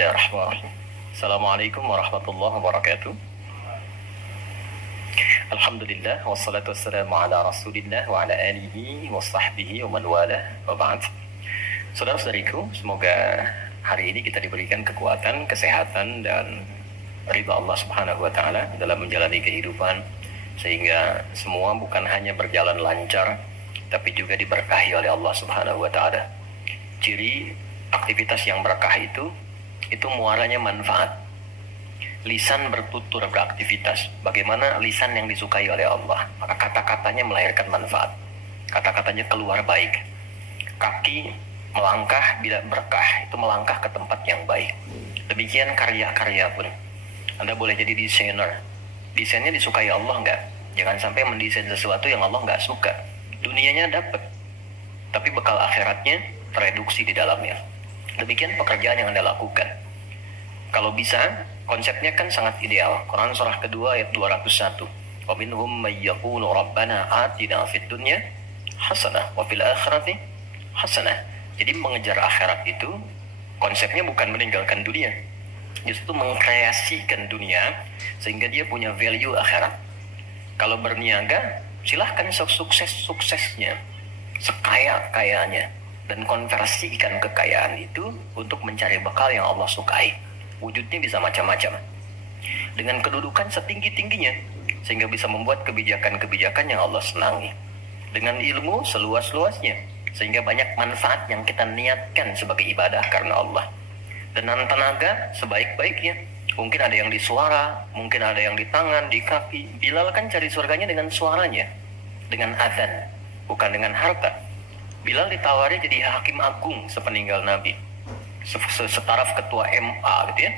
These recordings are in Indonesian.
Bismillahirrahmanirrahim. Assalamualaikum warahmatullahi wabarakatuh. Alhamdulillah wassalatu wassalamu ala Rasulillah wa ala alihi wa sahbihi wa man walah wa ba'd. Saudara-saudariku, semoga hari ini kita diberikan kekuatan, kesehatan dan ridha Allah Subhanahu wa taala dalam menjalani kehidupan, sehingga semua bukan hanya berjalan lancar tapi juga diberkahi oleh Allah Subhanahu wa taala. Ciri aktivitas yang berkah itu muaranya manfaat. Lisan bertutur beraktivitas. Bagaimana lisan yang disukai oleh Allah, maka kata-katanya melahirkan manfaat. Kata-katanya keluar baik. Kaki melangkah bila berkah, itu melangkah ke tempat yang baik. Demikian karya-karya pun. Anda boleh jadi desainer. Desainnya disukai Allah enggak? Jangan sampai mendesain sesuatu yang Allah enggak suka. Dunianya dapat, tapi bekal akhiratnya tereduksi di dalamnya. Demikian pekerjaan yang Anda lakukan. Kalau bisa, konsepnya kan sangat ideal. Quran surah kedua ayat 201. Wa minhum may yaqulu rabbana atina fid dunya hasanah wa fil akhirati hasanah. Jadi mengejar akhirat itu konsepnya bukan meninggalkan dunia, justru mengkreasikan dunia sehingga dia punya value akhirat. Kalau berniaga, silahkan sukses-suksesnya, sekaya-kayanya, dan konversikan kekayaan itu untuk mencari bekal yang Allah sukai. Wujudnya bisa macam-macam. Dengan kedudukan setinggi-tingginya, sehingga bisa membuat kebijakan-kebijakan yang Allah senangi. Dengan ilmu seluas-luasnya, sehingga banyak manfaat yang kita niatkan sebagai ibadah karena Allah. Dengan tenaga sebaik-baiknya. Mungkin ada yang di suara, mungkin ada yang di tangan, di kaki. Bilal kan cari surganya dengan suaranya, dengan azan, bukan dengan harta. Bilal ditawari jadi hakim agung sepeninggal Nabi, setaraf ketua MA gitu ya.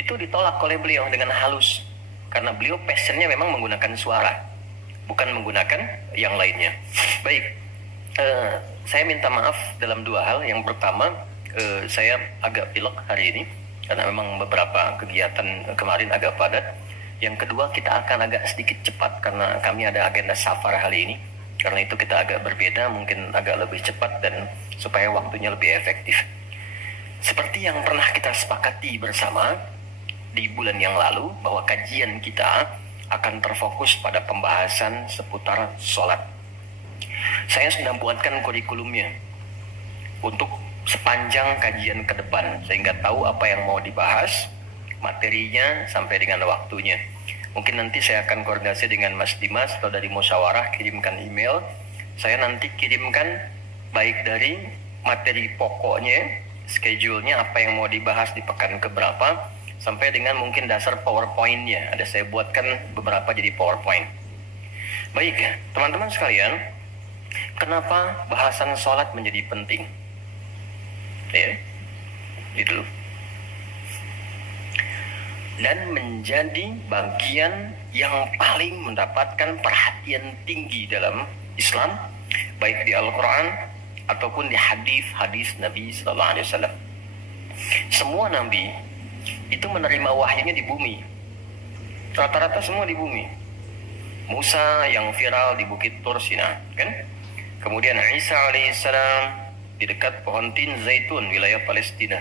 Itu ditolak oleh beliau dengan halus, karena beliau passionnya memang menggunakan suara, bukan menggunakan yang lainnya. Baik, saya minta maaf dalam dua hal. Yang pertama, saya agak pilek hari ini karena memang beberapa kegiatan kemarin agak padat. Yang kedua, kita akan agak sedikit cepat karena kami ada agenda safar hari ini. Karena itu kita agak berbeda, mungkin agak lebih cepat dan supaya waktunya lebih efektif. Seperti yang pernah kita sepakati bersama di bulan yang lalu, bahwa kajian kita akan terfokus pada pembahasan seputar sholat. Saya sudah buatkan kurikulumnya untuk sepanjang kajian ke depan, sehingga tahu apa yang mau dibahas, materinya sampai dengan waktunya. Mungkin nanti saya akan koordinasi dengan Mas Dimas atau dari musyawarah, kirimkan email. Saya nanti kirimkan baik dari materi pokoknya, schedule-nya apa yang mau dibahas di pekan keberapa, sampai dengan mungkin dasar PowerPoint-nya. Ada saya buatkan beberapa jadi PowerPoint. Baik, teman-teman sekalian, kenapa bahasan sholat menjadi penting? Ya, gitu. Dan menjadi bagian yang paling mendapatkan perhatian tinggi dalam Islam, baik di Al-Quran ataupun di hadis-hadis Nabi Sallallahu Alaihi Wasallam. Semua Nabi itu menerima wahyunya di bumi, rata-rata semua di bumi. Musa yang viral di Bukit Tur Sina, kan? Kemudian Isa alaihissalam di dekat pohon tin zaitun wilayah Palestina.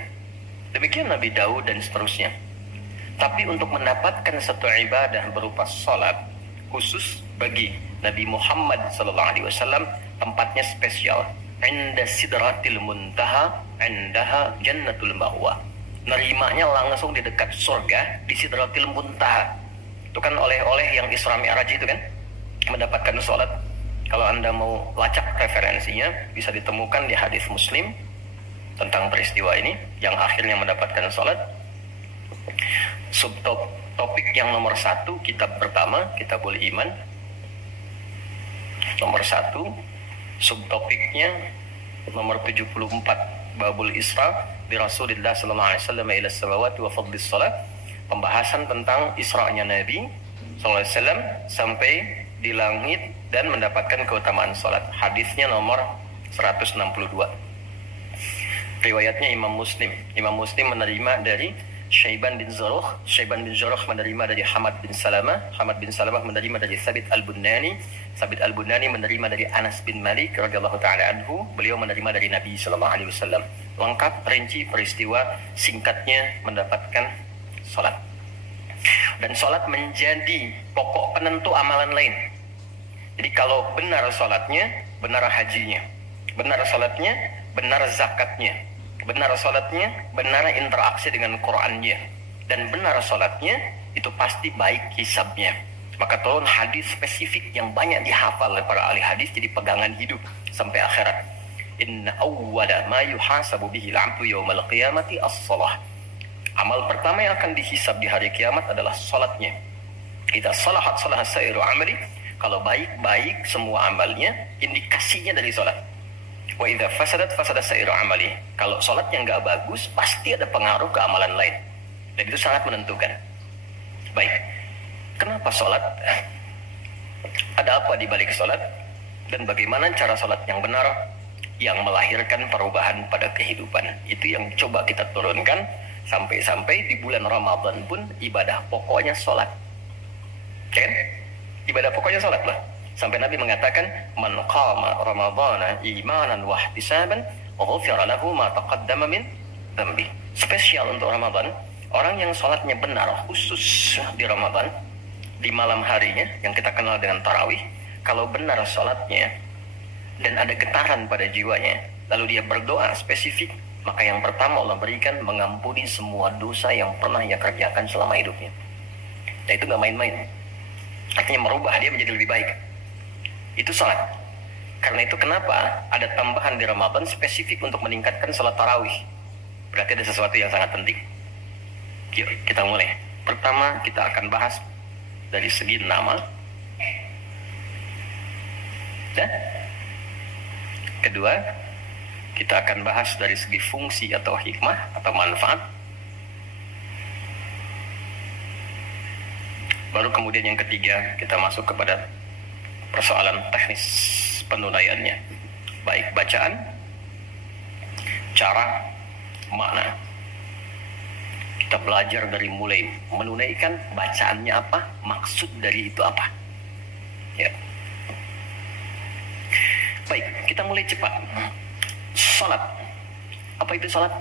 Demikian Nabi Daud dan seterusnya. Tapi untuk mendapatkan satu ibadah berupa sholat khusus bagi Nabi Muhammad SAW, tempatnya spesial. Inda sidratil muntaha, indaha jannatul ma'wa. Nerimanya langsung di dekat surga, di sidratil muntaha. Itu kan oleh-oleh yang Isra Mi'raj itu kan, mendapatkan sholat. Kalau Anda mau lacak referensinya, bisa ditemukan di hadis Muslim tentang peristiwa ini, yang akhirnya mendapatkan sholat. Subtopik yang nomor 1, kitab pertama, Kitabul Iman. Nomor 1, subtopiknya nomor 74, Babul Isra bi Rasulillah sallallahu alaihi wasallam ila samawati wa fadlis salat. Pembahasan tentang Isra'nya Nabi sallallahu alaihi wasallam sampai di langit dan mendapatkan keutamaan salat. Hadisnya nomor 162. Riwayatnya Imam Muslim. Imam Muslim menerima dari Syaiban bin Zurukh menerima dari Hamad bin Salamah menerima dari Thabit al-Bunani menerima dari Anas bin Malik radhiyallahu taala anhu, beliau menerima dari Nabi sallallahu alaihi wasallam. Lengkap rinci peristiwa singkatnya mendapatkan salat. Dan salat menjadi pokok penentu amalan lain. Jadi kalau benar salatnya, benar hajinya. Benar salatnya, benar zakatnya. Benar salatnya, benar interaksi dengan Qur'annya, dan benar salatnya itu pasti baik hisabnya. Maka turun hadis spesifik yang banyak dihafal oleh para ahli hadis jadi pegangan hidup sampai akhirat. Inna awwala ma yuhasabu bihi al-'abdu yawmal qiyamati as-shalah. Amal pertama yang akan dihisab di hari kiamat adalah salatnya. Idza salahat salaha sa'iru amali. Kalau baik-baik semua amalnya, indikasinya dari salat. Wa idza fasadat fasada sa'iru amali. Kalau salatnya enggak bagus, pasti ada pengaruh ke amalan lain. Dan itu sangat menentukan. Baik. Kenapa salat? Ada apa di balik salat? Dan bagaimana cara salat yang benar yang melahirkan perubahan pada kehidupan? Itu yang coba kita turunkan sampai-sampai di bulan Ramadan pun ibadah pokoknya salat. Kan? Ibadah pokoknya salat lah. Sampai Nabi mengatakan, man qama ramadhana imanan wa ihtisaban ghufira lahu ma taqaddama min dhanbi. Spesial untuk Ramadan, orang yang salatnya benar khusus di Ramadan, di malam harinya yang kita kenal dengan tarawih, kalau benar salatnya dan ada getaran pada jiwanya, lalu dia berdoa spesifik, maka yang pertama Allah berikan mengampuni semua dosa yang pernah ia kerjakan selama hidupnya. Nah itu gak main-main. Artinya merubah dia menjadi lebih baik. Itu salat. Karena itu kenapa ada tambahan di Ramadan spesifik untuk meningkatkan salat tarawih. Berarti ada sesuatu yang sangat penting. Yuk kita mulai. Pertama kita akan bahas dari segi nama. Dan kedua kita akan bahas dari segi fungsi atau hikmah atau manfaat. Baru kemudian yang ketiga kita masuk kepada persoalan teknis penunaiannya, baik bacaan, cara, makna. Kita belajar dari mulai menunaikan bacaannya apa, maksud dari itu apa. Ya. Baik, kita mulai cepat. Salat. Apa itu salat?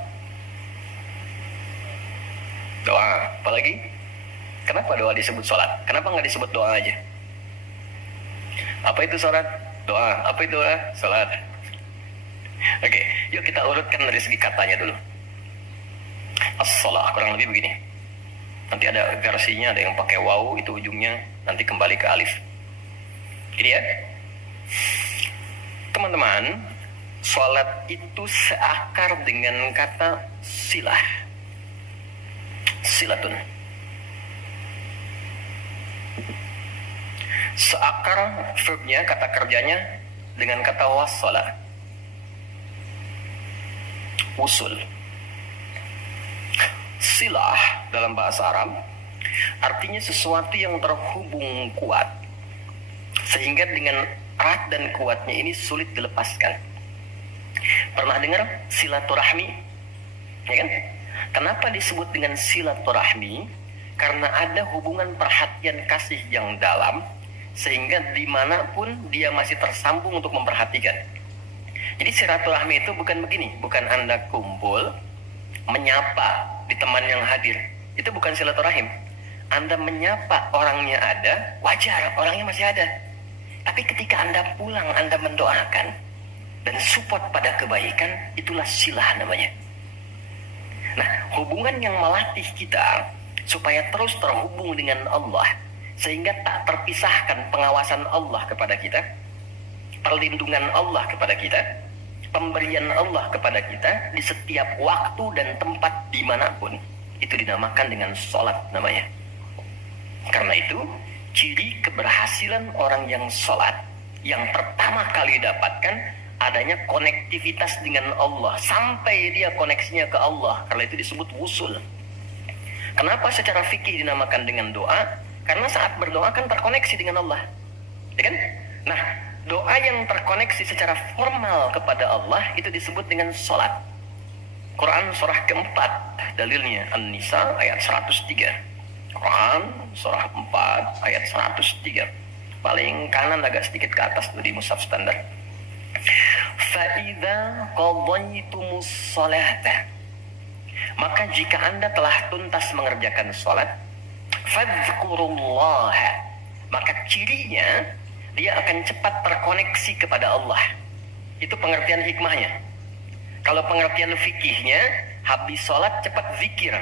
Doa. Apalagi? Kenapa doa disebut salat? Kenapa nggak disebut doa aja? Apa itu salat? Doa. Apa itu doa? Salat. Oke, yuk kita urutkan dari segi katanya dulu. As-salah kurang lebih begini. Nanti ada versinya, ada yang pakai waw, itu ujungnya nanti kembali ke alif. Ini ya. Teman-teman, salat itu seakar dengan kata silah. Silatun. Seakar verbnya, kata kerjanya dengan kata wassala. Usul. Silah dalam bahasa Arab artinya sesuatu yang terhubung kuat sehingga dengan erat dan kuatnya ini sulit dilepaskan. Pernah dengar silaturahmi? Ya kan? Kenapa disebut dengan silaturahmi? Karena ada hubungan perhatian kasih yang dalam sehingga dimanapun dia masih tersambung untuk memperhatikan. Jadi silaturahmi itu bukan begini, bukan Anda kumpul menyapa di teman yang hadir, itu bukan silaturahim. Anda menyapa orangnya ada, wajar, orangnya masih ada. Tapi ketika Anda pulang, Anda mendoakan dan support pada kebaikan, itulah silah namanya. Nah, hubungan yang melatih kita supaya terus terhubung dengan Allah, sehingga tak terpisahkan pengawasan Allah kepada kita, perlindungan Allah kepada kita, pemberian Allah kepada kita di setiap waktu dan tempat dimanapun, itu dinamakan dengan sholat namanya. Karena itu ciri keberhasilan orang yang sholat yang pertama kali dapatkan adanya konektivitas dengan Allah sampai dia koneksinya ke Allah. Karena itu disebut wusul. Kenapa secara fikih dinamakan dengan doa? Karena saat berdoa kan terkoneksi dengan Allah, ya kan? Nah, doa yang terkoneksi secara formal kepada Allah itu disebut dengan sholat. Quran surah keempat, dalilnya An-Nisa ayat 103. Quran surah 4 ayat 103. Paling kanan agak sedikit ke atas tuh di mushaf standar. Fa'idza qadaytumus sholata, maka jika Anda telah tuntas mengerjakan sholat, fadzkurullah, maka cirinya dia akan cepat terkoneksi kepada Allah. Itu pengertian hikmahnya. Kalau pengertian fikihnya, habis sholat cepat zikir.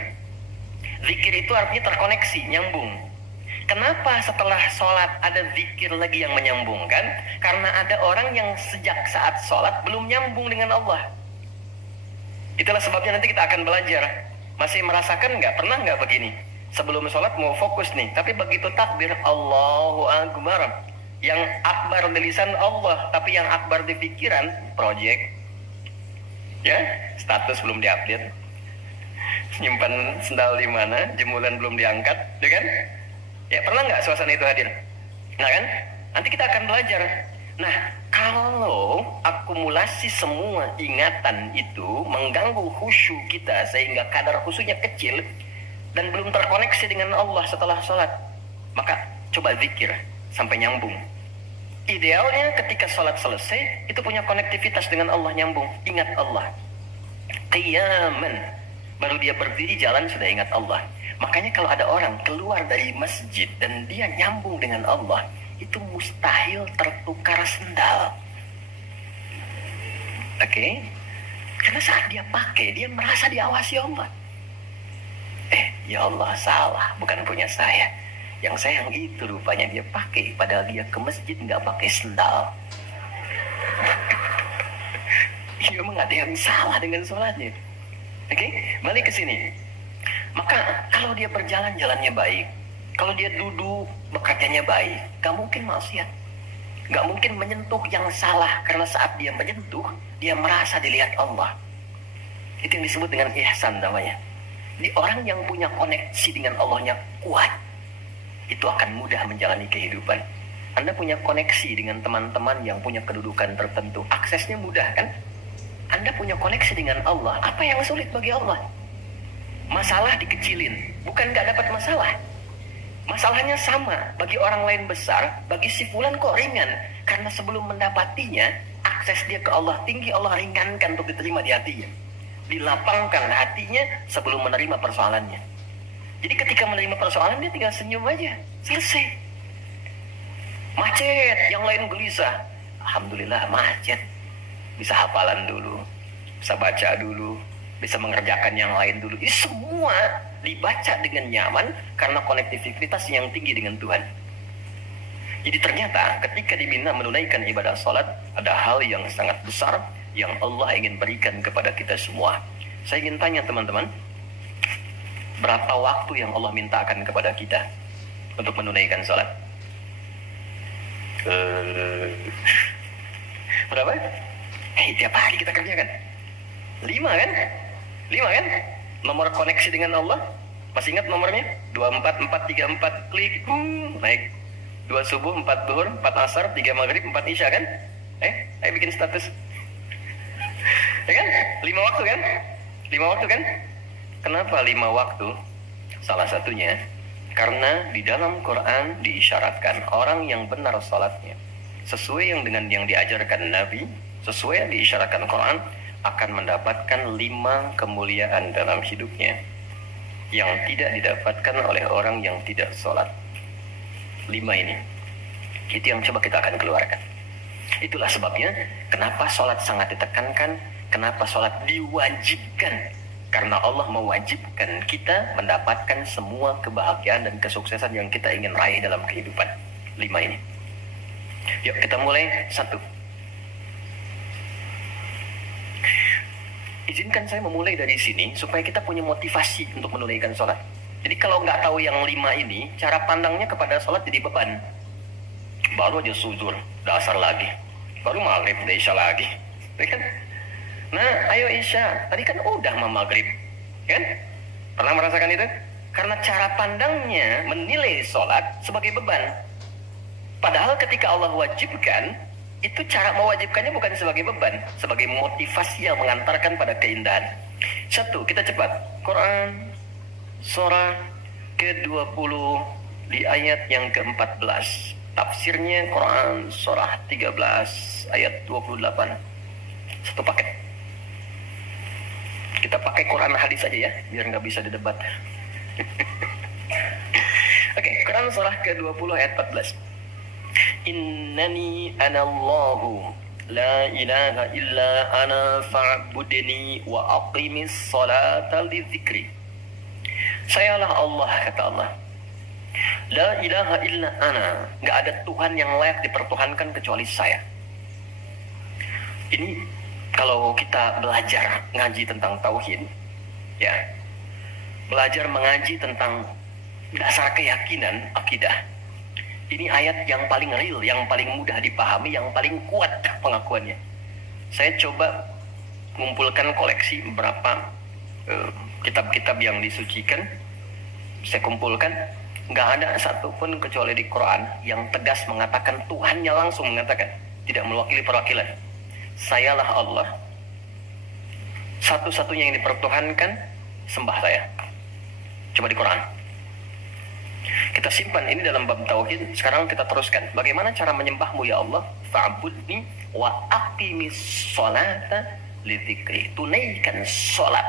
Zikir itu artinya terkoneksi, nyambung. Kenapa setelah sholat ada zikir lagi yang menyambungkan? Karena ada orang yang sejak saat sholat belum nyambung dengan Allah. Itulah sebabnya nanti kita akan belajar. Masih merasakan nggak? Pernah nggak begini? Sebelum sholat mau fokus nih, tapi begitu takbir Allahu Akbar, yang akbar di lisan Allah, tapi yang akbar di pikiran project. Ya, status belum diupdate, nyimpan sendal di mana, jemuran belum diangkat, ya kan? Ya pernah nggak suasana itu hadir? Nah kan, nanti kita akan belajar. Nah, kalau akumulasi semua ingatan itu mengganggu khusyuk kita sehingga kadar khusyuknya kecil dan belum terkoneksi dengan Allah setelah sholat, maka coba zikir sampai nyambung. Idealnya ketika sholat selesai itu punya konektivitas dengan Allah, nyambung, ingat Allah. Qiyaman, baru dia berdiri jalan sudah ingat Allah. Makanya kalau ada orang keluar dari masjid dan dia nyambung dengan Allah, itu mustahil tertukar sendal. Oke? Karena saat dia pakai, dia merasa diawasi Allah. Ya Allah, salah, bukan punya saya. Yang saya yang itu rupanya dia pakai, padahal dia ke masjid nggak pakai sendal. Memang ada yang salah dengan sholatnya. Oke? Balik ke sini. Maka kalau dia berjalan jalannya baik, kalau dia duduk bekerjanya baik, gak mungkin maksiat, gak mungkin menyentuh yang salah, karena saat dia menyentuh dia merasa dilihat Allah. Itu yang disebut dengan ihsan namanya. Di orang yang punya koneksi dengan Allahnya kuat, itu akan mudah menjalani kehidupan. Anda punya koneksi dengan teman-teman yang punya kedudukan tertentu, aksesnya mudah kan? Anda punya koneksi dengan Allah, apa yang sulit bagi Allah? Masalah dikecilin, bukan gak dapat masalah. Masalahnya sama, bagi orang lain besar, bagi si fulan kok ringan. Karena sebelum mendapatinya, akses dia ke Allah tinggi, Allah ringankan untuk diterima di hatinya. Dilapangkan hatinya sebelum menerima persoalannya. Jadi ketika menerima persoalan, dia tinggal senyum aja, selesai. Macet, yang lain gelisah. Alhamdulillah macet. Bisa hafalan dulu, bisa baca dulu, bisa mengerjakan yang lain dulu. Ini semua dibaca dengan nyaman karena konektivitas yang tinggi dengan Tuhan. Jadi ternyata ketika diminta menunaikan ibadah salat, ada hal yang sangat besar yang Allah ingin berikan kepada kita semua. Saya ingin tanya teman-teman, berapa waktu yang Allah mintakan kepada kita untuk menunaikan salat? Berapa? Tiap hari kita kerjakan 5 kan? 5 kan? Nomor koneksi dengan Allah. Masih ingat nomornya? 24434 klik. Naik. 2 subuh, 4 duhur, 4 asar, 3 maghrib, 4 isya kan? Ayo bikin status. Ya kan? 5 waktu kan? 5 waktu kan? Kenapa 5 waktu? Salah satunya karena di dalam Quran diisyaratkan orang yang benar salatnya sesuai yang dengan yang diajarkan Nabi, sesuai yang diisyaratkan Quran, akan mendapatkan 5 kemuliaan dalam hidupnya yang tidak didapatkan oleh orang yang tidak sholat. 5 ini, itu yang coba kita akan keluarkan. Itulah sebabnya kenapa sholat sangat ditekankan, kenapa sholat diwajibkan. Karena Allah mewajibkan kita mendapatkan semua kebahagiaan dan kesuksesan yang kita ingin raih dalam kehidupan. 5 ini. Yuk kita mulai. 1. Izinkan saya memulai dari sini supaya kita punya motivasi untuk menunaikan sholat. Jadi kalau nggak tahu yang 5 ini, cara pandangnya kepada sholat jadi beban. Baru aja sujud, dasar lagi. Baru maghrib, udah isya lagi. Kan? Nah, ayo isya. Tadi kan udah mau maghrib. Kan? Pernah merasakan itu? Karena cara pandangnya menilai sholat sebagai beban. Padahal ketika Allah wajibkan, itu cara mewajibkannya bukan sebagai beban, sebagai motivasi yang mengantarkan pada keindahan. Satu, kita cepat. Quran surah ke-20 di ayat yang ke-14. Tafsirnya Quran surah 13 ayat 28. Satu paket. Kita pakai Quran hadis aja ya, biar nggak bisa didebat. Oke, Quran surah ke-20 ayat 14. Innani anallahu la ilaha illa ana fa'budni wa aqimis salata lidzikri. Sayalah Allah, kata Allah. La ilaha illa ana, nggak ada Tuhan yang layak dipertuhankan kecuali saya. Ini kalau kita belajar ngaji tentang tauhid, ya, belajar mengaji tentang dasar keyakinan akidah. Ini ayat yang paling real, yang paling mudah dipahami, yang paling kuat pengakuannya. Saya coba mengumpulkan koleksi beberapa kitab-kitab yang disucikan. Saya kumpulkan, nggak ada satupun kecuali di Quran yang tegas mengatakan, Tuhannya langsung mengatakan, tidak mewakili perwakilan. Sayalah Allah, satu-satunya yang dipertuhankan, sembah saya. Coba di Quran. Kita simpan ini dalam bab tauhid. Sekarang kita teruskan. Bagaimana cara menyembahmu ya Allah? Fa'budni wa aqimis sholata lidzikri. Tunaikan sholat,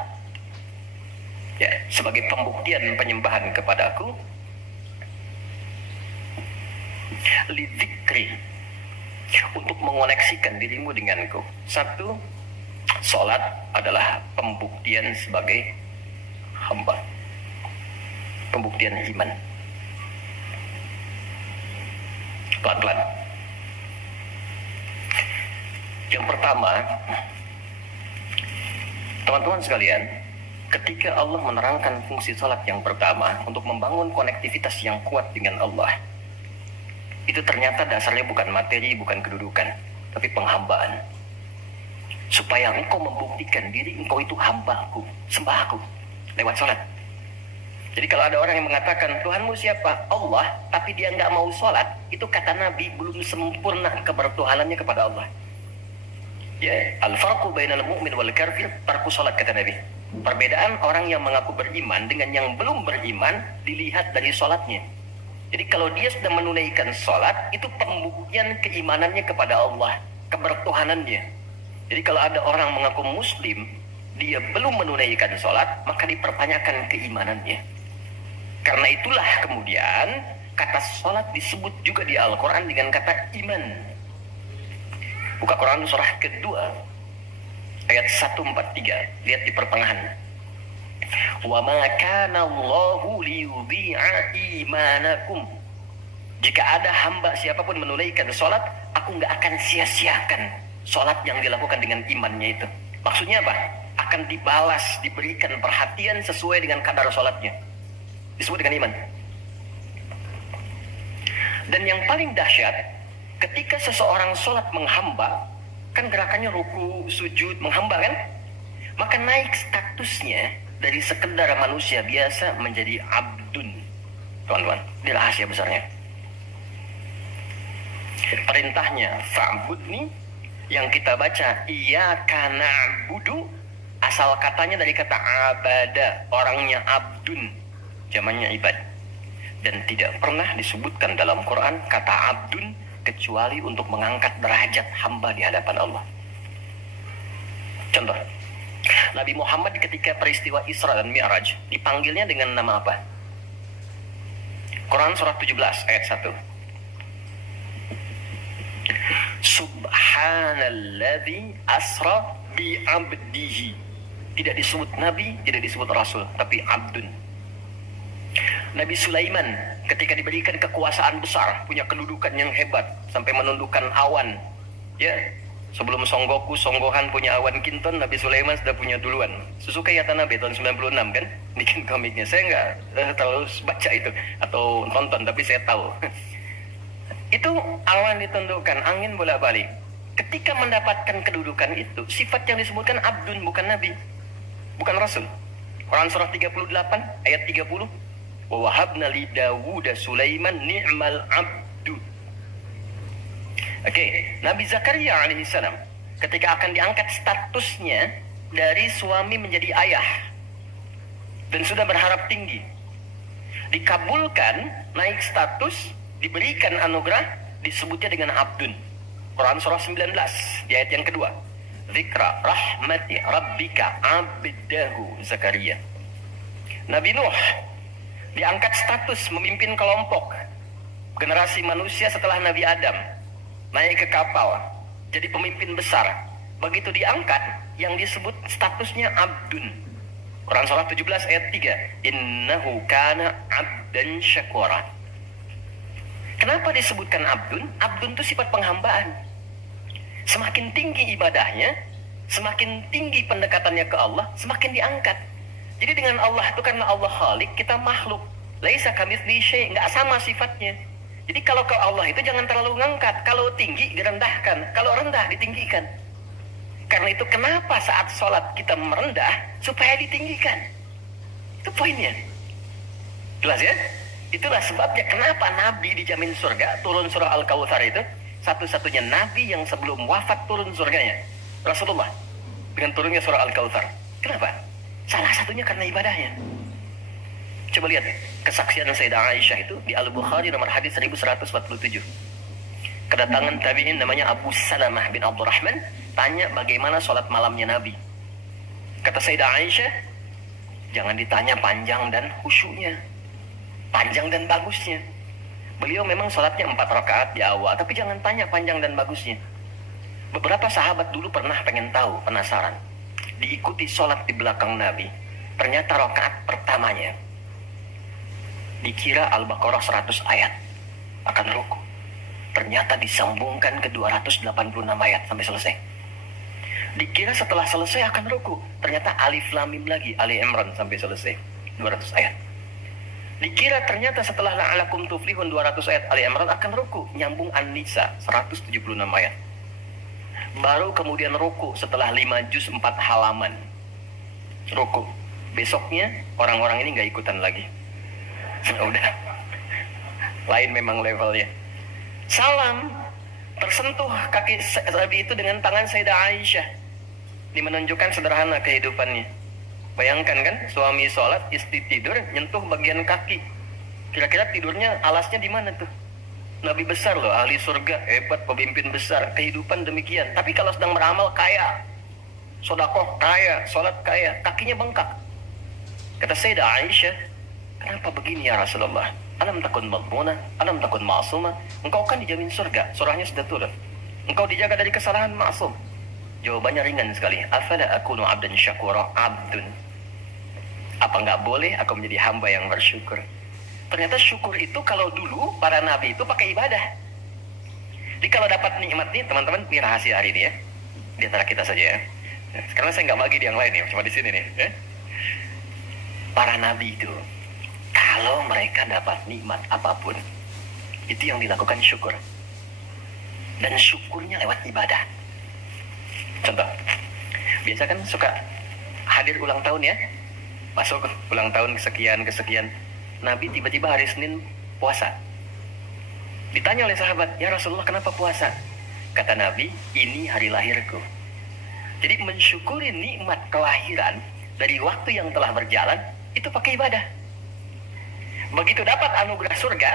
ya, sebagai pembuktian penyembahan kepadaku. Lidzikri, untuk mengoneksikan dirimu denganku. Satu, sholat adalah pembuktian sebagai hamba, pembuktian iman. Pelan-pelan. Yang pertama, teman-teman sekalian, ketika Allah menerangkan fungsi salat yang pertama untuk membangun konektivitas yang kuat dengan Allah, itu ternyata dasarnya bukan materi, bukan kedudukan, tapi penghambaan. Supaya engkau membuktikan diri engkau itu hambaku, sembahku, lewat salat. Jadi kalau ada orang yang mengatakan Tuhanmu siapa? Allah, tapi dia nggak mau sholat, itu kata Nabi belum sempurna kebertuhanannya kepada Allah. Ya, al-farqu bainal mu'min wal kafir tarku sholat, kata Nabi. Perbedaan orang yang mengaku beriman dengan yang belum beriman dilihat dari sholatnya. Jadi kalau dia sudah menunaikan sholat, itu pembuktian keimanannya kepada Allah, kebertuhanannya. Jadi kalau ada orang mengaku muslim, dia belum menunaikan sholat, maka dipertanyakan keimanannya. Karena itulah kemudian kata sholat disebut juga di Al-Quran dengan kata iman. Buka Quran surah kedua ayat 143. Lihat di pertengahan. Wa ma kana Allahu liyudhi'a imanakum. Jika ada hamba siapapun menunaikan sholat, aku nggak akan sia-siakan sholat yang dilakukan dengan imannya itu. Maksudnya apa? Akan dibalas, diberikan perhatian sesuai dengan kadar sholatnya. Disebut dengan iman. Dan yang paling dahsyat, ketika seseorang sholat menghamba, kan gerakannya ruku, sujud, menghamba kan? Maka naik statusnya dari sekedar manusia biasa menjadi abdun. Teman-teman, ini rahasia besarnya. Perintahnya fa'budni, yang kita baca iyyaka na'budu, asal katanya dari kata abada, orangnya abdun, zamannya ibad. Dan tidak pernah disebutkan dalam Quran kata abdun kecuali untuk mengangkat derajat hamba di hadapan Allah. Contoh, Nabi Muhammad ketika peristiwa Isra dan Mi'raj dipanggilnya dengan nama apa? Quran surah 17 ayat 1. Subhanalladzi asra bi abdihi. Tidak disebut nabi, tidak disebut rasul, tapi abdun. Nabi Sulaiman ketika diberikan kekuasaan besar, punya kedudukan yang hebat sampai menundukkan awan. Ya, sebelum Songgohan punya awan kinton, Nabi Sulaiman sudah punya duluan. Susuka Yatanabe tahun 96 kan, bikin komiknya. Saya nggak terlalu baca itu atau nonton, tapi saya tahu. Itu awan ditundukkan, angin bolak-balik. Ketika mendapatkan kedudukan itu, sifat yang disebutkan abdun, bukan nabi, bukan rasul. Quran surah 38 ayat 30. Wa wahabna li Dawud Sulaiman ni'mal abdu. Oke, Nabi Zakaria alaihissalam ketika akan diangkat statusnya dari suami menjadi ayah dan sudah berharap tinggi, dikabulkan, naik status, diberikan anugerah, disebutnya dengan abdun. Quran surah 19 di ayat yang kedua, Zikra rahmati rabbika abdahu Zakaria. Nabi Nuh diangkat status memimpin kelompok generasi manusia setelah Nabi Adam, naik ke kapal jadi pemimpin besar. Begitu diangkat, yang disebut statusnya abdun. Quran surah 17 ayat 3, innahu kana abdan syakura. Kenapa disebutkan abdun? Abdun itu sifat penghambaan. Semakin tinggi ibadahnya, semakin tinggi pendekatannya ke Allah, semakin diangkat. Jadi dengan Allah itu, karena Allah Khalik, kita makhluk. Laisa kamitslihi syai', enggak sama sifatnya. Jadi kalau ke Allah itu jangan terlalu ngangkat. Kalau tinggi direndahkan, kalau rendah ditinggikan. Karena itu kenapa saat sholat kita merendah supaya ditinggikan. Itu poinnya. Jelas ya? Itulah sebabnya kenapa Nabi dijamin surga. Turun surah Al-Kautsar itu satu-satunya Nabi yang sebelum wafat turun surganya, Rasulullah, dengan turunnya surah Al-Kautsar. Kenapa? Salah satunya karena ibadahnya. Coba lihat kesaksian Sayyidah Aisyah itu di Al-Bukhari nomor hadis 1147. Kedatangan tabi'in namanya Abu Salamah bin Abdurrahman, tanya bagaimana sholat malamnya Nabi. Kata Sayyidah Aisyah, jangan ditanya panjang dan khusyuknya, panjang dan bagusnya. Beliau memang sholatnya 4 rakaat di awal, tapi jangan tanya panjang dan bagusnya. Beberapa sahabat dulu pernah pengen tahu, penasaran, diikuti sholat di belakang Nabi. Ternyata rakaat pertamanya dikira Al-Baqarah 100 ayat akan ruku. Ternyata disambungkan ke 286 ayat sampai selesai. Dikira setelah selesai akan ruku, ternyata Alif Lam Mim lagi, Ali Imran sampai selesai 200 ayat. Dikira ternyata setelah la'alakum tuflihun 200 ayat Ali Imran akan ruku, nyambung An-Nisa 176 ayat. Baru kemudian ruku setelah 5 juz 4 halaman. Ruku. Besoknya orang-orang ini nggak ikutan lagi. Udah. Lain memang levelnya. Salam, tersentuh kaki Nabi itu dengan tangan Sayyidah Aisyah. Ini menunjukkan sederhana kehidupannya. Bayangkan kan, suami sholat, istri tidur, nyentuh bagian kaki. Kira-kira tidurnya alasnya di mana tuh? Nabi besar loh, ahli surga, hebat, pemimpin besar, kehidupan demikian. Tapi kalau sedang beramal kaya, sodakoh kaya, sholat kaya, kakinya bengkak. Kata Sayyidah Aisyah, kenapa begini ya Rasulullah? Alam takun madmunah, alam takun ma'asumah. Engkau kan dijamin surga, surahnya sudah turun. Engkau dijaga dari kesalahan ma'asum. Jawabannya ringan sekali. Afala akunu abdan syakura, abdun. Apa nggak boleh aku menjadi hamba yang bersyukur? Ternyata syukur itu kalau dulu para nabi itu pakai ibadah. Jadi kalau dapat nikmat nih teman-teman, ini rahasia hari ini ya. Di antara kita saja ya. Sekarang saya nggak bagi di yang lain ya, cuma di sini nih. Ya. Para nabi itu, kalau mereka dapat nikmat apapun, itu yang dilakukan syukur. Dan syukurnya lewat ibadah. Contoh, biasa kan suka hadir ulang tahun ya. Masuk ulang tahun kesekian. Nabi tiba-tiba hari Senin puasa. Ditanya oleh sahabat, ya Rasulullah kenapa puasa? Kata Nabi, ini hari lahirku. Jadi mensyukuri nikmat kelahiran dari waktu yang telah berjalan, itu pakai ibadah. Begitu dapat anugerah surga,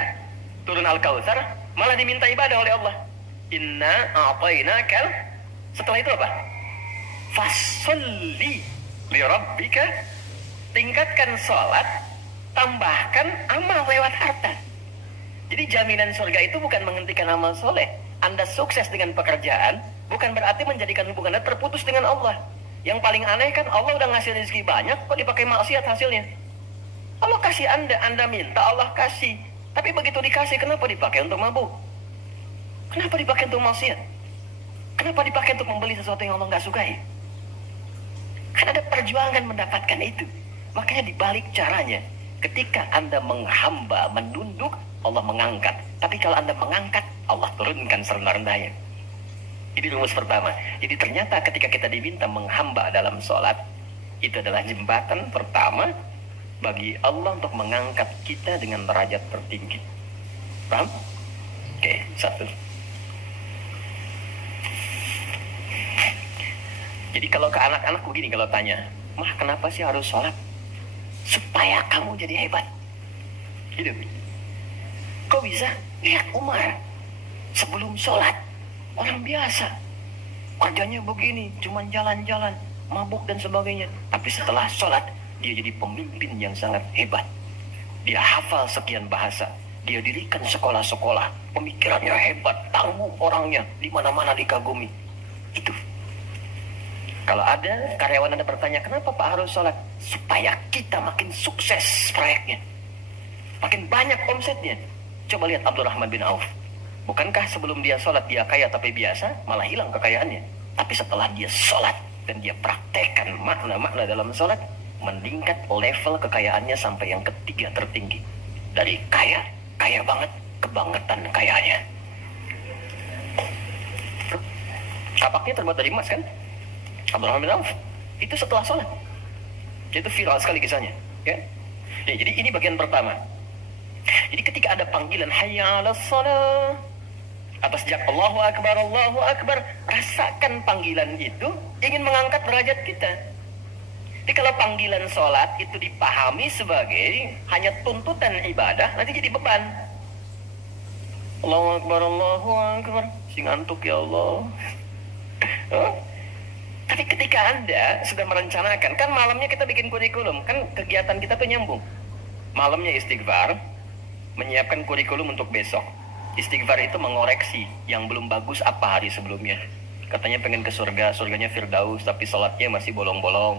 turun Al-Kautsar, malah diminta ibadah oleh Allah. Inna a'tainakal. Setelah itu apa? Fasolli li rabbika. Tingkatkan sholat, tambahkan amal lewat harta. Jadi jaminan surga itu bukan menghentikan amal soleh. Anda sukses dengan pekerjaan, bukan berarti menjadikan hubungan Anda terputus dengan Allah. Yang paling aneh kan, Allah udah ngasih rezeki banyak, kok dipakai maksiat hasilnya? Allah kasih Anda minta, Allah kasih. Tapi begitu dikasih, kenapa dipakai untuk mabuk? Kenapa dipakai untuk maksiat? Kenapa dipakai untuk membeli sesuatu yang Allah nggak sukai? Kan ada perjuangan mendapatkan itu. Makanya dibalik caranya, ketika Anda menghamba, menunduk, Allah mengangkat. Tapi kalau Anda mengangkat, Allah turunkan serendah-rendahnya. Ini rumus pertama. Jadi ternyata ketika kita diminta menghamba dalam sholat, itu adalah jembatan pertama bagi Allah untuk mengangkat kita dengan derajat tertinggi. Paham? Oke, satu. Jadi kalau ke anak-anak begini kalau tanya, "Mah, kenapa sih harus sholat?" "Supaya kamu jadi hebat." Gitu. Kok bisa? Lihat Umar. Sebelum sholat, orang biasa. Kerjanya begini, cuman jalan-jalan, mabuk dan sebagainya. Tapi setelah sholat, dia jadi pemimpin yang sangat hebat. Dia hafal sekian bahasa. Dia dirikan sekolah-sekolah. Pemikirannya hebat, tangguh orangnya. Di mana-mana dikagumi. Itu. Kalau ada karyawan Anda bertanya, "Kenapa Pak harus sholat?" Supaya kita makin sukses proyeknya. Makin banyak omsetnya. Coba lihat Abdurrahman bin Auf. Bukankah sebelum dia sholat dia kaya tapi biasa, malah hilang kekayaannya. Tapi setelah dia sholat dan dia praktekkan makna-makna dalam sholat, meningkat level kekayaannya sampai yang ketiga tertinggi. Dari kaya, kaya banget, kebangetan kayanya. Kapaknya terbuat dari emas kan? Abdurrahman bin Auf. Itu setelah sholat. Itu viral sekali kisahnya. Ya? Ya, jadi ini bagian pertama. Jadi ketika ada panggilan hayya 'alas shalah, atas sejak Allahu Akbar, rasakan panggilan itu ingin mengangkat derajat kita. Jadi kalau panggilan sholat itu dipahami sebagai hanya tuntutan ibadah, nanti jadi beban. Allahu Akbar, si ngantuk ya Allah. Tapi ketika Anda sudah merencanakan, kan malamnya kita bikin kurikulum, kan kegiatan kita tuh nyambung. Malamnya istighfar, menyiapkan kurikulum untuk besok. Istighfar itu mengoreksi yang belum bagus apa hari sebelumnya. Katanya pengen ke surga, surganya Firdaus, tapi sholatnya masih bolong-bolong.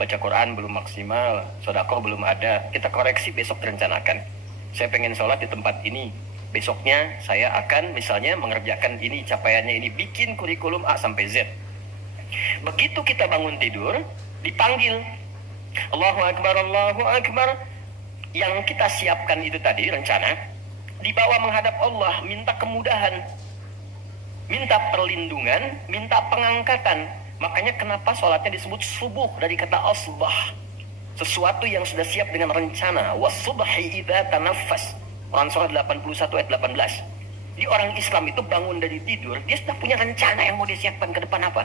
Baca Quran belum maksimal, sedekah belum ada. Kita koreksi besok direncanakan. Saya pengen sholat di tempat ini. Besoknya saya akan misalnya mengerjakan ini, capaiannya ini. Bikin kurikulum A sampai Z. Begitu kita bangun tidur, dipanggil. Allahu Akbar. Yang kita siapkan itu tadi, rencana, dibawa menghadap Allah, minta kemudahan, minta perlindungan, minta pengangkatan. Makanya kenapa sholatnya disebut subuh dari kata asbah. Sesuatu yang sudah siap dengan rencana. Wasubhi idza tanaffas. Quran surah 81 ayat 18. Di orang Islam itu bangun dari tidur, dia sudah punya rencana yang mau disiapkan ke depan apa.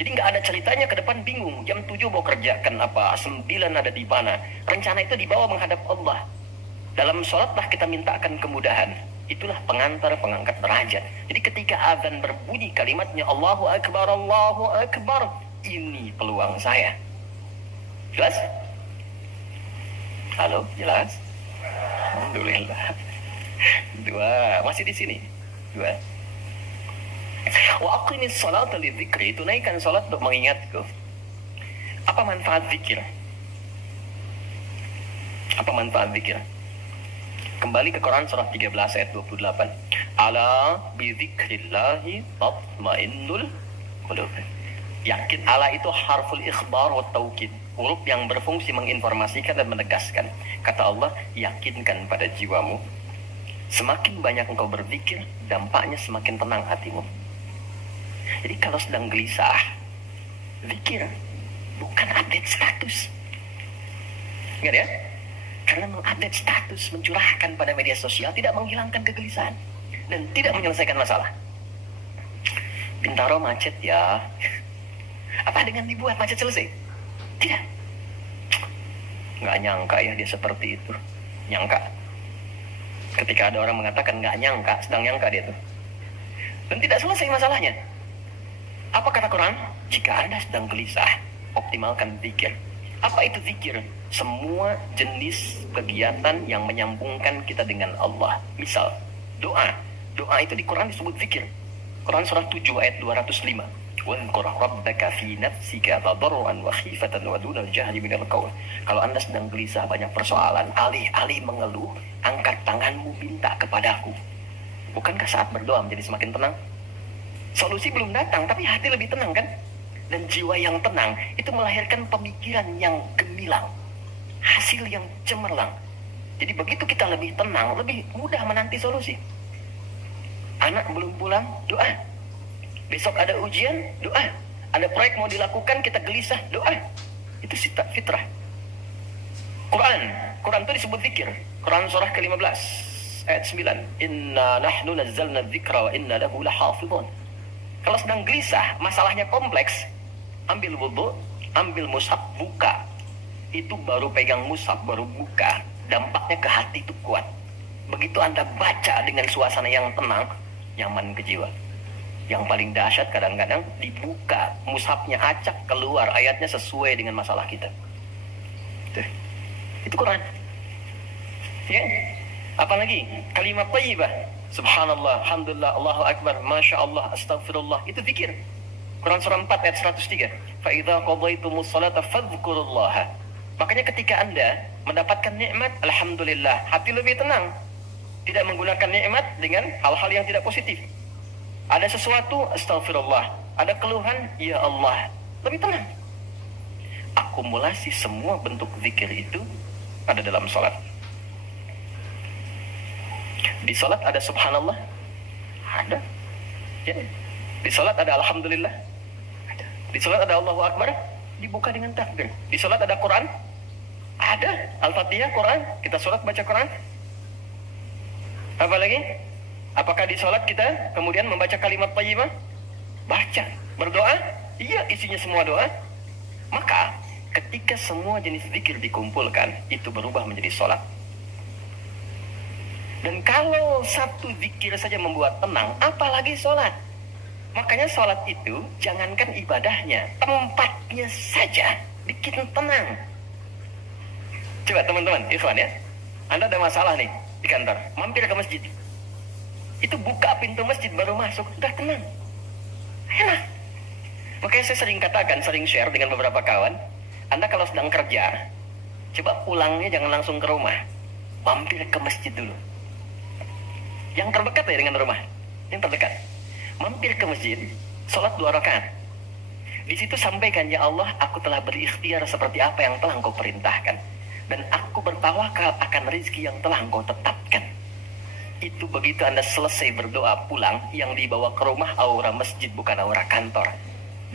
Jadi nggak ada ceritanya ke depan bingung. Jam 7 mau kerjakan apa, 9 ada di mana. Rencana itu dibawa menghadap Allah. Dalam sholatlah kita mintakan kemudahan. Itulah pengantar, pengangkat derajat. Jadi ketika azan berbunyi kalimatnya Allahu Akbar, ini peluang saya. Jelas? Halo, jelas? Alhamdulillah. 2, masih di sini. 2. Wa aqimis sholata lidzikri, tunaikan salat untuk mengingatku. Apa manfaat zikir? Apa manfaat zikir? Kembali ke Quran surah 13 ayat 28. Ala bidzikrillahi tatmainnul qulub. Yakin, ala itu harful ikhbar wa taukid, huruf yang berfungsi menginformasikan dan menegaskan. Kata Allah, yakinkan pada jiwamu. Semakin banyak engkau berzikir, dampaknya semakin tenang hatimu. Jadi kalau sedang gelisah, zikir, bukan update status. Ingat ya? Karena mengupdate status, mencurahkan pada media sosial tidak menghilangkan kegelisahan dan tidak menyelesaikan masalah. Bintaro macet ya. Apa dengan dibuat macet selesai? Tidak. Nggak nyangka ya dia seperti itu. Nyangka. Ketika ada orang mengatakan nggak nyangka, sedang nyangka dia tuh. Dan tidak selesai masalahnya. Apa kata Quran? Jika Anda sedang gelisah, optimalkan zikir. Apa itu zikir? Semua jenis kegiatan yang menyambungkan kita dengan Allah. Misal, doa. Doa itu di Quran disebut zikir. Quran surah 7 ayat 205. وَاذْكُرْ رَبَّكَ فِي نَفْسِكَ تَضَرُّعًا وَخِيفَةً وَدُونَ الْجَهْرِ مِنَ الْقَوْلِ. Kalau Anda sedang gelisah, banyak persoalan, alih-alih mengeluh, angkat tanganmu minta kepadaku. Bukankah saat berdoa menjadi semakin tenang? Solusi belum datang, tapi hati lebih tenang kan? Dan jiwa yang tenang itu melahirkan pemikiran yang gemilang, hasil yang cemerlang. Jadi begitu kita lebih tenang, lebih mudah menanti solusi. Anak belum pulang, doa. Besok ada ujian, doa. Ada proyek mau dilakukan, kita gelisah, doa. Itu fitrah. Quran itu disebut zikir. Quran surah ke-15 ayat 9. Inna nahnu nazzalna dzikra wa inna lahu lahafidhun. Kalau sedang gelisah, masalahnya kompleks, ambil wudhu, ambil mushaf, buka. Itu baru pegang mushaf, baru buka. Dampaknya ke hati itu kuat. Begitu Anda baca dengan suasana yang tenang, nyaman ke jiwa. Yang paling dahsyat kadang-kadang dibuka, mushafnya acak, keluar ayatnya sesuai dengan masalah kita. Itu Quran. Ya. Apalagi kalimat thayyibah. Subhanallah, alhamdulillah, Allahu akbar, masya Allah, astagfirullah. Itu zikir. Quran surah 4 ayat 103. Fa idza qadaytumus salata fadhkurullaha. Makanya ketika Anda mendapatkan nikmat, alhamdulillah, hati lebih tenang. Tidak menggunakan nikmat dengan hal-hal yang tidak positif. Ada sesuatu, astagfirullah. Ada keluhan, ya Allah. Lebih tenang. Akumulasi semua bentuk zikir itu ada dalam salat. Di salat ada subhanallah? Ada. Ya. Di salat ada alhamdulillah? Ada. Di salat ada Allahu akbar? Dibuka dengan takbir. Di salat ada Quran? Ada. Al-Fatihah, Quran. Kita salat baca Quran. Apa lagi? Apakah di salat kita kemudian membaca kalimat thayyibah? Baca. Berdoa? Iya, isinya semua doa. Maka ketika semua jenis zikir dikumpulkan, itu berubah menjadi salat. Dan kalau satu zikir saja membuat tenang, apalagi sholat. Makanya sholat itu jangankan ibadahnya, tempatnya saja bikin tenang. Coba teman-teman, ikhwan ya, Anda ada masalah nih di kantor, mampir ke masjid. Itu buka pintu masjid baru masuk, udah tenang, enak. Makanya saya sering katakan, sering share dengan beberapa kawan, Anda kalau sedang kerja, coba pulangnya jangan langsung ke rumah, mampir ke masjid dulu. Yang terdekat ya dengan rumah, yang terdekat. Mampir ke masjid, sholat 2 rakaat. Di situ sampaikan, ya Allah, aku telah berikhtiar seperti apa yang telah Engkau perintahkan, dan aku bertawakal akan rezeki yang telah Engkau tetapkan. Itu begitu Anda selesai berdoa pulang, yang dibawa ke rumah aura masjid bukan aura kantor.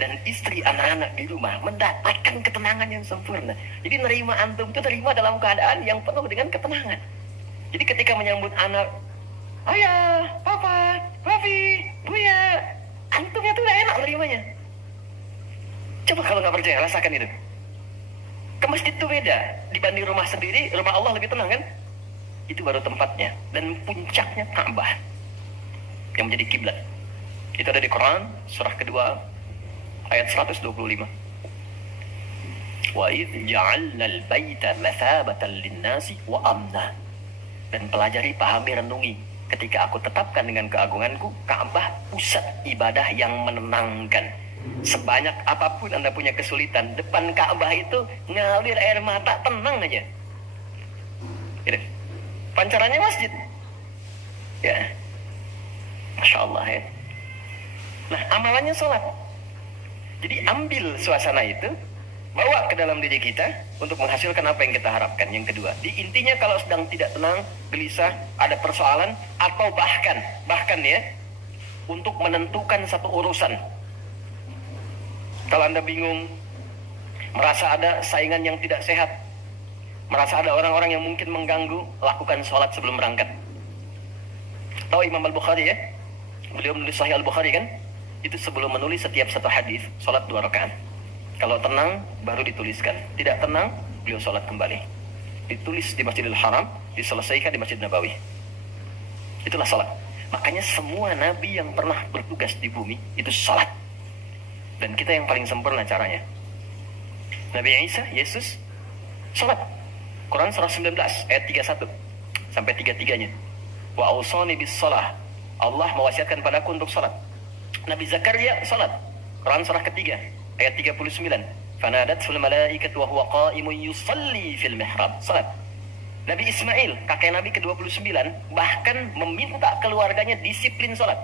Dan istri, anak-anak di rumah mendapatkan ketenangan yang sempurna. Jadi nerima antum itu terima dalam keadaan yang penuh dengan ketenangan. Jadi ketika menyambut anak, ayah, papa, papi, buya, antumnya tuh udah enak nerimanya. Coba kalau nggak percaya, rasakan itu. Ke masjid tuh beda. Dibanding rumah sendiri, rumah Allah lebih tenang kan? Itu baru tempatnya. Dan puncaknya Ka'bah yang menjadi kiblat. Itu ada di Quran, surah kedua, ayat 125. Wa idh ja'alnal baita mathabatan linnasi wa amna. Dan pelajari, pahami, renungi. Ketika aku tetapkan dengan keagunganku, Ka'bah pusat ibadah yang menenangkan. Sebanyak apapun Anda punya kesulitan, depan Ka'bah itu ngalir air mata, tenang aja. Gitu. Pancarannya masjid. Ya. Masya Allah ya. Nah, amalannya sholat. Jadi ambil suasana itu, bawa ke dalam diri kita untuk menghasilkan apa yang kita harapkan. Yang kedua, intinya kalau sedang tidak tenang, gelisah, ada persoalan, atau bahkan ya, untuk menentukan satu urusan. Kalau Anda bingung, merasa ada saingan yang tidak sehat, merasa ada orang-orang yang mungkin mengganggu, lakukan sholat sebelum berangkat. Tahu Imam Al-Bukhari ya? Beliau menulis Sahih Al-Bukhari kan? Itu sebelum menulis setiap satu hadis, sholat 2 rakaat. Kalau tenang, baru dituliskan. Tidak tenang, beliau sholat kembali. Ditulis di Masjidil Haram, diselesaikan di Masjid Nabawi. Itulah sholat. Makanya semua nabi yang pernah bertugas di bumi, itu sholat. Dan kita yang paling sempurna caranya. Nabi Isa, Yesus, sholat. Quran surah 19, ayat 31. Sampai 33-nya. Wa awsani bis sholah. Allah mewasiatkan padaku untuk sholat. Nabi Zakaria, sholat. Quran surah ketiga, ayat 39. Fanadatul malaikatu wa huwa qa'imun yusalli fil mihrab. Salat. Nabi Ismail, kakek Nabi ke-29, bahkan meminta keluarganya disiplin salat.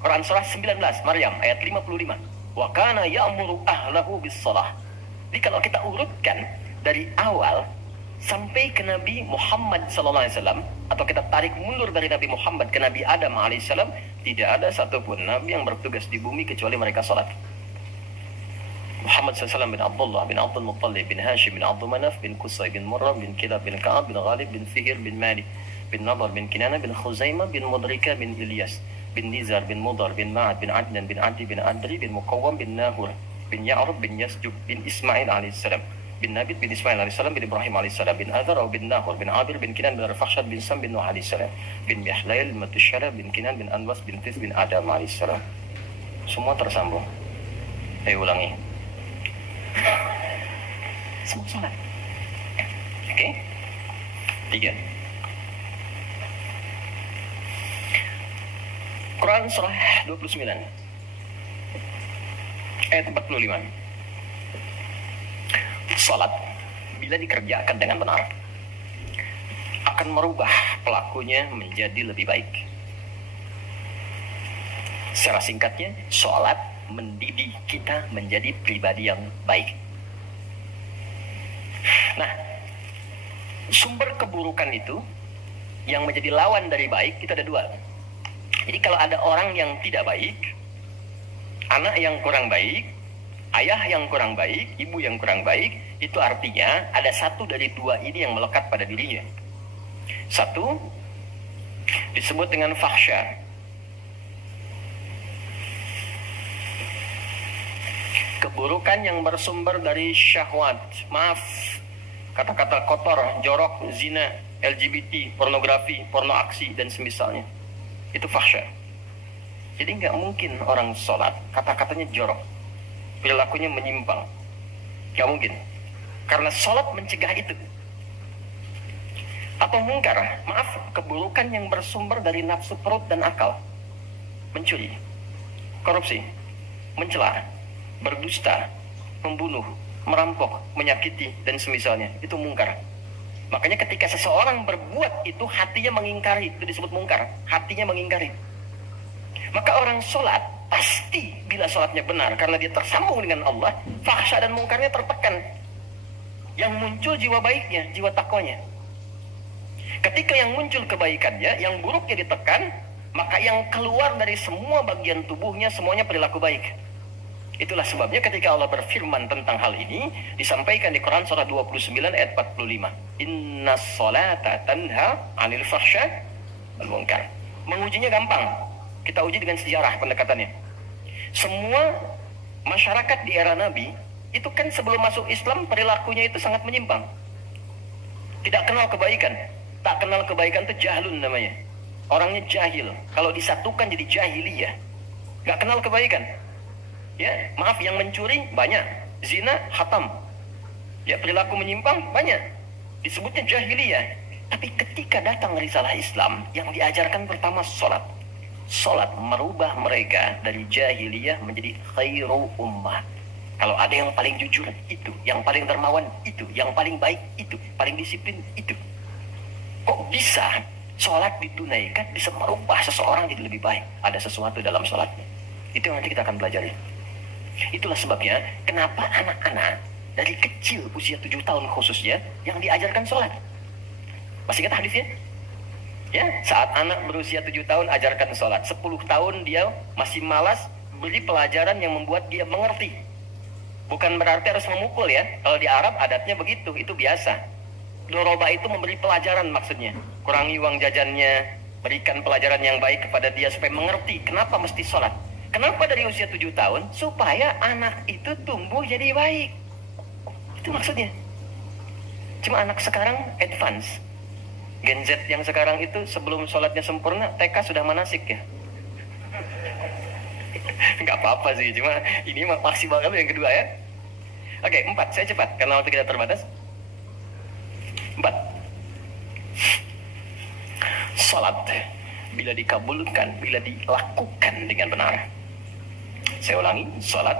Quran surah 19, Maryam ayat 55. Wa kana ya'muru ahlahu bis shalah. Jadi kalau kita urutkan dari awal sampai ke Nabi Muhammad sallallahu alaihi wasallam, atau kita tarik mundur dari Nabi Muhammad ke Nabi Adam alaihissalam, tidak ada satupun nabi yang bertugas di bumi kecuali mereka salat. Muhammad SAW bin Abdullah bin Abdul Muttalib bin Hashim bin Abdul Manaf bin Qusay bin Murrah bin Kilab bin Ka'ab bin Ghalib bin Fihir bin Malik bin Nadar bin Kinana bin Khuzaimah bin Mudrika bin Ilyas bin Nizar bin Mudar bin Ma'ad bin Adnan bin Adi bin Adri bin Muqawwam bin Nahur bin Ya'rub bin Yasjub bin Ismail alaihissalam, bin Nabit bin Ismail alaihissalam, bin Ibrahim alaihissalam, bin Adhar bin Nahur, bin Abir bin Kinan, bin Arfakhshad bin Sam bin Nuh alaihissalam, bin Mihlail bin Matusyara, bin Kinan, bin Anwas, bin Tis, bin Adam alaihissalam. Semua tersambung. Ayo ulangi. Semua salat. Oke? 3. Quran surah 29 ayat 45. Salat bila dikerjakan dengan benar akan merubah pelakunya menjadi lebih baik. Secara singkatnya, salat mendidik kita menjadi pribadi yang baik. Nah, sumber keburukan itu yang menjadi lawan dari baik itu ada 2. Jadi kalau ada orang yang tidak baik, anak yang kurang baik, ayah yang kurang baik, ibu yang kurang baik, itu artinya ada satu dari 2 ini yang melekat pada dirinya. Satu disebut dengan fahsya. Keburukan yang bersumber dari syahwat, maaf, kata-kata kotor, jorok, zina, LGBT, pornografi, porno aksi, dan semisalnya. Itu fahsya. Jadi nggak mungkin orang sholat kata-katanya jorok, perilakunya menyimpang. Nggak mungkin. Karena sholat mencegah itu. Atau mungkar, maaf, keburukan yang bersumber dari nafsu perut dan akal. Mencuri, korupsi, mencela, berdusta, membunuh, merampok, menyakiti, dan semisalnya. Itu mungkar. Makanya ketika seseorang berbuat itu hatinya mengingkari, itu disebut mungkar. Hatinya mengingkari. Maka orang sholat pasti bila sholatnya benar karena dia tersambung dengan Allah, fahsya dan mungkarnya tertekan. Yang muncul jiwa baiknya, jiwa takwanya. Ketika yang muncul kebaikannya, yang buruknya ditekan, maka yang keluar dari semua bagian tubuhnya semuanya perilaku baik. Itulah sebabnya ketika Allah berfirman tentang hal ini, disampaikan di Quran surah 29 ayat 45. Inna sholata tanha anil fahsya wal munkar. Mengujinya gampang. Kita uji dengan sejarah pendekatannya. Semua masyarakat di era Nabi, itu kan sebelum masuk Islam perilakunya itu sangat menyimpang. Tidak kenal kebaikan. Tak kenal kebaikan itu jahlun namanya. Orangnya jahil. Kalau disatukan jadi jahiliyah. Gak kenal kebaikan. Ya, maaf, yang mencuri banyak, zina hatam, ya, perilaku menyimpang banyak, disebutnya jahiliyah. Tapi ketika datang risalah Islam, yang diajarkan pertama sholat. Sholat merubah mereka dari jahiliyah menjadi khairu ummah. Kalau ada yang paling jujur, itu, yang paling dermawan, itu, yang paling baik, itu, paling disiplin, itu. Kok bisa sholat ditunaikan bisa merubah seseorang jadi lebih baik? Ada sesuatu dalam sholatnya. Itu yang nanti kita akan pelajari. Itulah sebabnya kenapa anak-anak dari kecil usia 7 tahun khususnya yang diajarkan sholat. Masih ingat hadisnya? Ya, saat anak berusia 7 tahun ajarkan sholat. 10 tahun dia masih malas, beri pelajaran yang membuat dia mengerti. Bukan berarti harus memukul ya. Kalau di Arab adatnya begitu, itu biasa. Doroba itu memberi pelajaran maksudnya. Kurangi uang jajannya, berikan pelajaran yang baik kepada dia supaya mengerti kenapa mesti sholat. Kenapa dari usia 7 tahun? Supaya anak itu tumbuh jadi baik. Itu maksudnya. Cuma anak sekarang advance. Gen Z yang sekarang itu sebelum sholatnya sempurna, TK sudah manasik ya. Gak apa-apa sih, cuma ini maksimal yang kedua ya. Oke, 4, saya cepat karena waktu kita terbatas. 4. Sholat bila dikabulkan, bila dilakukan dengan benar. Saya ulangi, sholat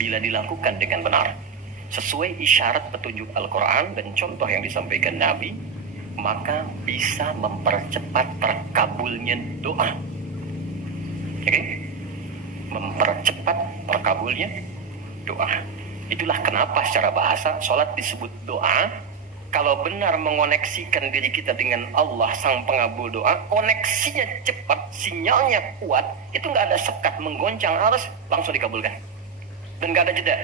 bila dilakukan dengan benar sesuai isyarat petunjuk Al-Quran dan contoh yang disampaikan Nabi, maka bisa mempercepat terkabulnya doa. Oke? Mempercepat terkabulnya doa. Itulah kenapa secara bahasa sholat disebut doa. Kalau benar mengoneksikan diri kita dengan Allah sang pengabul doa, koneksinya cepat, sinyalnya kuat, itu nggak ada sekat, menggoncang arus, langsung dikabulkan. Dan nggak ada jeda.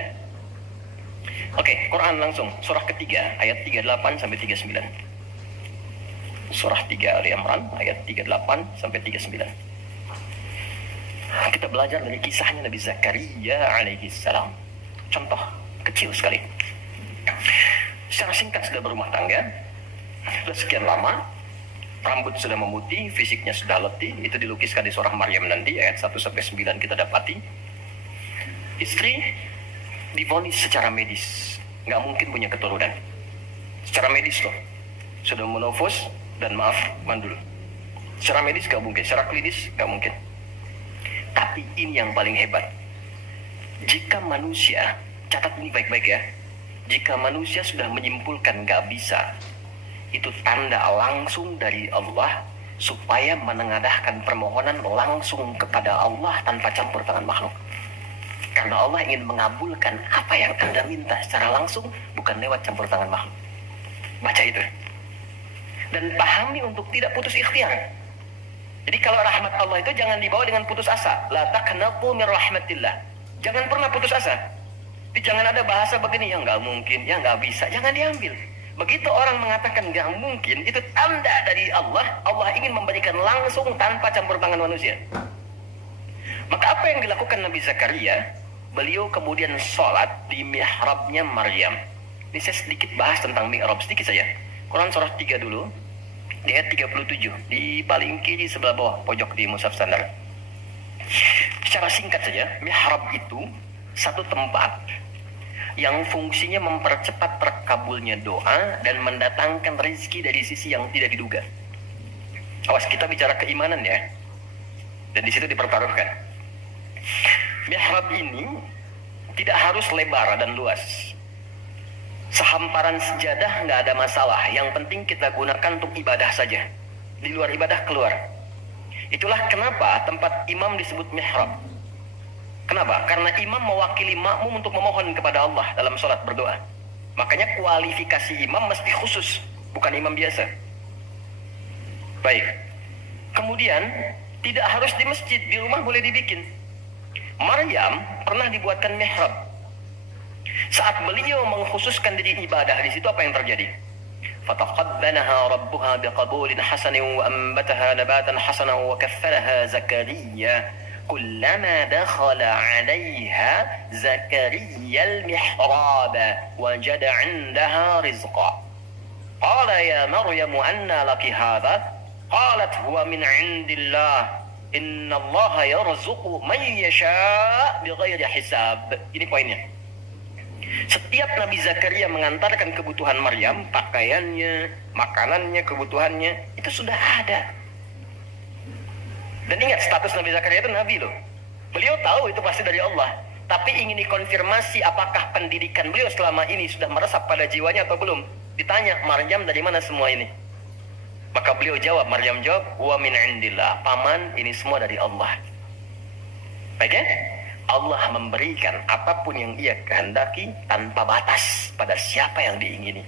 Oke, Quran langsung, surah ketiga, ayat 38 sampai 39. Surah 3 Ali Imran, ayat 38 sampai 39. Kita belajar dari kisahnya Nabi Zakaria alaihi salam. contoh kecil sekali. Secara singkat sudah berumah tangga, sudah sekian lama, rambut sudah memutih, fisiknya sudah letih. Itu dilukiskan di surah Maryam nanti, ayat 1-9 kita dapati. Istri divonis secara medis, nggak mungkin punya keturunan. Secara medis loh, sudah menopause dan maaf, mandul. Secara medis nggak mungkin, secara klinis nggak mungkin. Tapi ini yang paling hebat. Jika manusia, catat ini baik-baik ya, jika manusia sudah menyimpulkan nggak bisa, itu tanda langsung dari Allah supaya menengadahkan permohonan langsung kepada Allah tanpa campur tangan makhluk. Karena Allah ingin mengabulkan apa yang Anda minta secara langsung, bukan lewat campur tangan makhluk. Baca itu. Dan pahami untuk tidak putus ikhtiar. Jadi kalau rahmat Allah itu jangan dibawa dengan putus asa. La taqnatu min rahmatillah. Jangan pernah putus asa. Jadi jangan ada bahasa begini, ya nggak mungkin, ya nggak bisa. Jangan diambil. Begitu orang mengatakan nggak mungkin, itu tanda dari Allah. Allah ingin memberikan langsung tanpa campur tangan manusia. Maka apa yang dilakukan Nabi Zakaria? Beliau kemudian sholat di mihrabnya Maryam. Ini saya sedikit bahas tentang mihrab, sedikit saja. Quran surah 3 dulu, di ayat 37, di paling kiri sebelah bawah, pojok di mushaf standar. Secara singkat saja, mihrab itu satu tempat yang fungsinya mempercepat terkabulnya doa dan mendatangkan rezeki dari sisi yang tidak diduga. Awas, kita bicara keimanan ya, dan di situ dipertaruhkan. Mihrab ini tidak harus lebar dan luas. Sehamparan sejadah nggak ada masalah. Yang penting kita gunakan untuk ibadah saja. Di luar ibadah keluar. Itulah kenapa tempat imam disebut mihrab. Kenapa? Karena imam mewakili makmum untuk memohon kepada Allah dalam sholat berdoa. Makanya kualifikasi imam mesti khusus, bukan imam biasa. Baik. Kemudian tidak harus di masjid, di rumah boleh dibikin. Maryam pernah dibuatkan mihrab. Saat beliau mengkhususkan diri ibadah, di situ apa yang terjadi? Fataqabbalaha rabbuha biqabulin hasanin wa ambataha nabatan hasanan wa kaffalaha Zakaria. Kullama dakhala 'alayha Zakaria al-mihrab wajada 'indaha rizqa. Qala ya Maryam anna laki hadha? Qalat huwa min 'indillah. Inna Allah yarzuqu man yasha' bighairi hisab. Ini poinnya. Setiap Nabi Zakaria mengantarkan kebutuhan Maryam, pakaiannya, makanannya, kebutuhannya, itu sudah ada. Dan ingat, status Nabi Zakaria itu Nabi loh. Beliau tahu itu pasti dari Allah. Tapi ingin dikonfirmasi apakah pendidikan beliau selama ini sudah meresap pada jiwanya atau belum. Ditanya, Maryam dari mana semua ini? Maka beliau jawab, Maryam jawab, wa min indillah. Paman, ini semua dari Allah. Baik ya? Allah memberikan apapun yang ia kehendaki tanpa batas pada siapa yang diingini.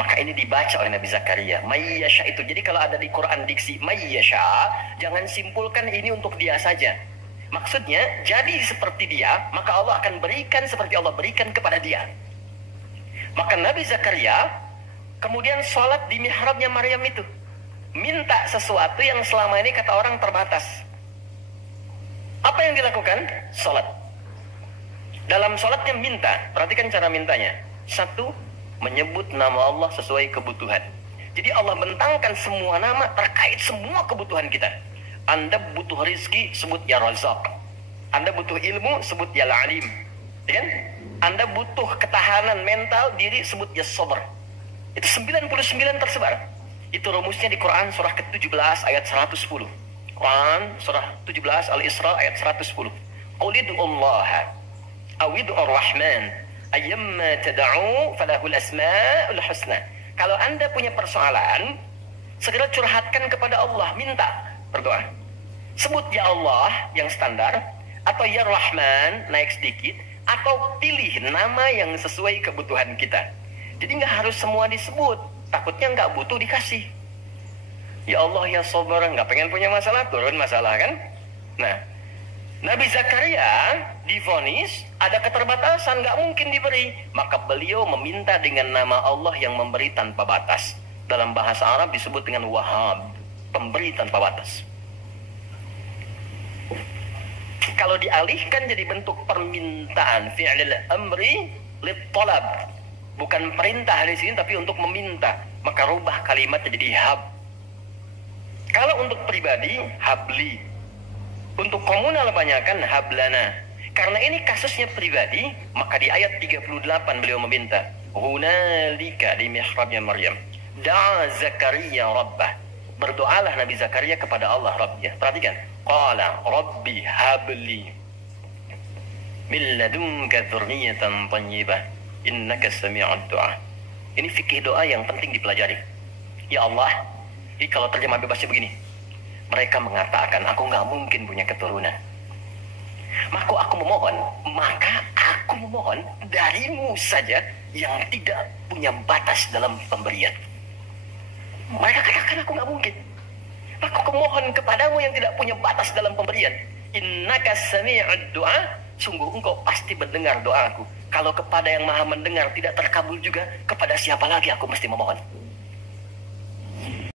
Maka ini dibaca oleh Nabi Zakaria. Mayyasha itu. Jadi kalau ada di Quran diksi mayyasha, jangan simpulkan ini untuk dia saja. Maksudnya, jadi seperti dia, maka Allah akan berikan seperti Allah berikan kepada dia. Maka Nabi Zakaria kemudian sholat di mihrabnya Maryam itu. Minta sesuatu yang selama ini kata orang terbatas. Apa yang dilakukan? Sholat. Dalam sholatnya minta. Perhatikan cara mintanya. Satu, menyebut nama Allah sesuai kebutuhan. Jadi Allah bentangkan semua nama terkait semua kebutuhan kita. Anda butuh rizki, sebut ya Razak. Anda butuh ilmu, sebut ya Alim. Ya kan? Anda butuh ketahanan mental diri, sebut ya Sabr. Itu 99 tersebar. Itu rumusnya di Quran surah ke-17 ayat 110. Quran surah 17 Al-Isra ayat 110. Qulid'ullaha awid'ur rahman ayyamma tad'u falahul asma'ul husna. Kalau Anda punya persoalan, segera curhatkan kepada Allah, minta, berdoa. Sebut ya Allah yang standar, atau ya Rahman naik sedikit, atau pilih nama yang sesuai kebutuhan kita. Jadi nggak harus semua disebut, takutnya nggak butuh dikasih. Ya Allah ya Sabar, nggak pengen punya masalah, turun masalah kan? Nah, Nabi Zakaria divonis ada keterbatasan, nggak mungkin diberi. Maka beliau meminta dengan nama Allah yang memberi tanpa batas. Dalam bahasa Arab disebut dengan Wahhab, pemberi tanpa batas. Kalau dialihkan jadi bentuk permintaan, fi'lil amri lit talab. Bukan perintah di sini tapi untuk meminta. Maka rubah kalimat jadi hab. Kalau untuk pribadi, habli. Untuk komunal banyakkan hablana. Karena ini kasusnya pribadi, maka di ayat 38 beliau meminta. Hunalika di mihrabnya Maryam. Da'a Zakaria Rabbah. Berdoalah Nabi Zakaria kepada Allah Rabbnya. Perhatikan. Qala Rabbi habli min ladunka dzurriyyatan thayyibah innaka sami'ud du'a. Ini fikih doa yang penting dipelajari. Ya Allah, jadi kalau terjemah bebasnya begini. Mereka mengatakan aku nggak mungkin punya keturunan. Maka aku memohon darimu saja yang tidak punya batas dalam pemberian. Mereka katakan aku nggak mungkin. Maka aku mohon kepadamu yang tidak punya batas dalam pemberian. Innaka sami'ud du'a. Sungguh engkau pasti mendengar doaku. Kalau kepada yang maha mendengar tidak terkabul juga, kepada siapa lagi aku mesti memohon?